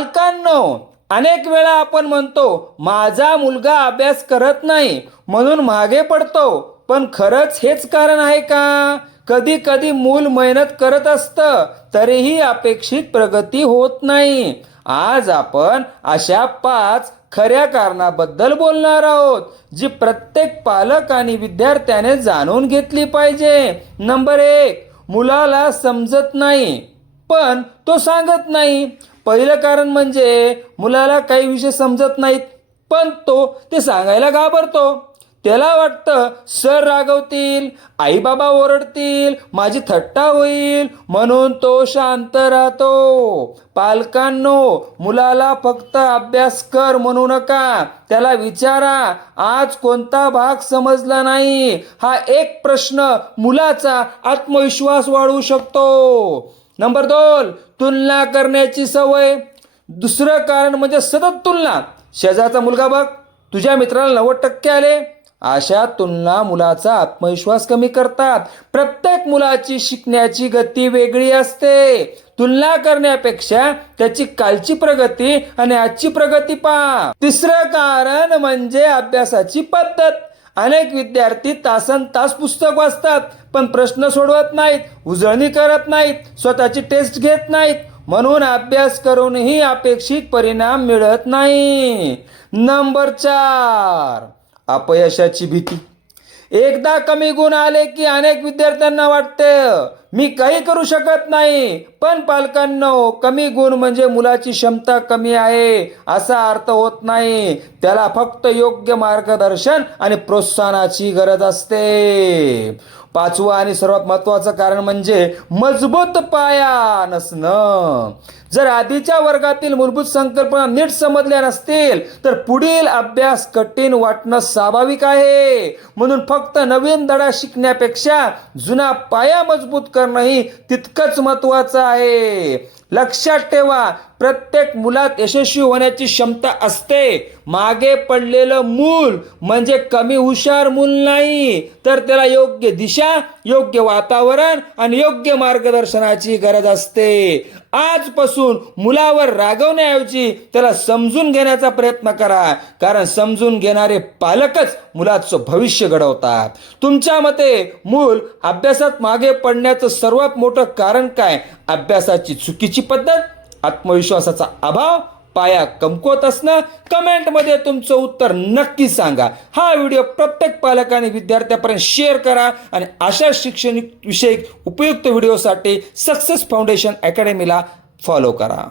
पालकांनो, अनेक वेळा आपण म्हणतो माझा मुलगा अभ्यास करत नाही म्हणून मागे पडतो, पण खरंच हेच कारण आहे का? कधी कधी मूल मेहनत करत असतं तरीही अपेक्षित प्रगती होत नाही. आज आपण अशा 5 खऱ्या कारणाबद्दल बोलणार आहोत, जी प्रत्येक पालक आणि विद्यार्थ्याने जाणून घेतली पाहिजे. नंबर 1, मुलाला समजत नाही पण तो सांगत नाही. पहिलं कारण म्हणजे मुलाला काही विषय समजत नाहीत पण तो ते सांगायला घाबरतो. त्याला वाटतं सर रागवतील, आई बाबा ओरडतील, माझी थट्टा होईल, म्हणून तो शांत राहतो. पालकांनो, मुलाला फक्त अभ्यास कर म्हणू नका, त्याला विचारा आज कोणता भाग समजला नाही. हा एक प्रश्न मुलाचा आत्मविश्वास वाढवू शकतो. नंबर 2, तुलना करण्याची सवय. दुसरं कारण म्हणजे सतत तुलना. शेजारचा मुलगा बघ, तुझ्या मित्राला 90% आले. अशा तुलना मुलाचा आत्मविश्वास कमी करतात. प्रत्येक मुलाची शिकण्याची गती वेगळी असते. तुलना करण्यापेक्षा त्याची कालची प्रगती आणि आजची प्रगती पहा. तिसरं कारण म्हणजे अभ्यासाची पद्धत. अनेक विद्यार्थी तासनतास पुस्तक वाचतात पण प्रश्न सोडवत नाहीत, उजळणी करत नाहीत, स्वतःची टेस्ट घेत नाहीत, म्हणून अभ्यास करूनही अपेक्षित परिणाम मिळत नाही. नंबर 4, अपयशाची भीती. एकदा कमी गुण आले की अनेक विद्यार्थ्यांना वाटते मी काही करू शकत नाही. पण पालकांनो, कमी गुण म्हणजे मुलाची क्षमता कमी आहे असा अर्थ होत नाही. त्याला फक्त योग्य मार्गदर्शन आणि प्रोत्साहनाची गरज असते. 5वं आणि सर्वात महत्त्वाचं कारण म्हणजे मजबूत पाया नसणं. जर आधीच्या वर्गातील मूलभूत संकल्पना नीट समजल्या नसतील तर पुढील अभ्यास कठीण वाटणं स्वाभाविक आहे. म्हणून फक्त नवीन धडा शिकण्यापेक्षा जुना पाया मजबूत करणंही तितकंच महत्त्वाचं आहे. लक्षात ठेवा, प्रत्येक मुलात यशस्वी होण्याची क्षमता असते. मागे पडलेलं मूल म्हणजे कमी हुशार मूल नाही, तर त्याला योग्य दिशा, योग्य वातावरण आणि योग्य मार्गदर्शनाची गरज असते. आजपासून मुलावर रागवण्याऐवजी त्याला समजून घेण्याचा प्रयत्न करा, कारण समजून घेणारे पालकच मुलाचं भविष्य घडवतात. तुमच्या मते मूल अभ्यासात मागे पडण्याचं सर्वात मोठं कारण काय? अभ्यासाची चुकीची पद्धत, आत्मविश्वासाचा अभाव, पाया कमकुवत असणं? कमेंटमध्ये तुमचं उत्तर नक्की सांगा. हा व्हिडिओ प्रत्येक पालक आणि विद्यार्थ्यापर्यंत शेअर करा आणि अशा शैक्षणिक विषयक उपयुक्त व्हिडिओसाठी सक्सेस फाउंडेशन अकॅडमीला फॉलो करा.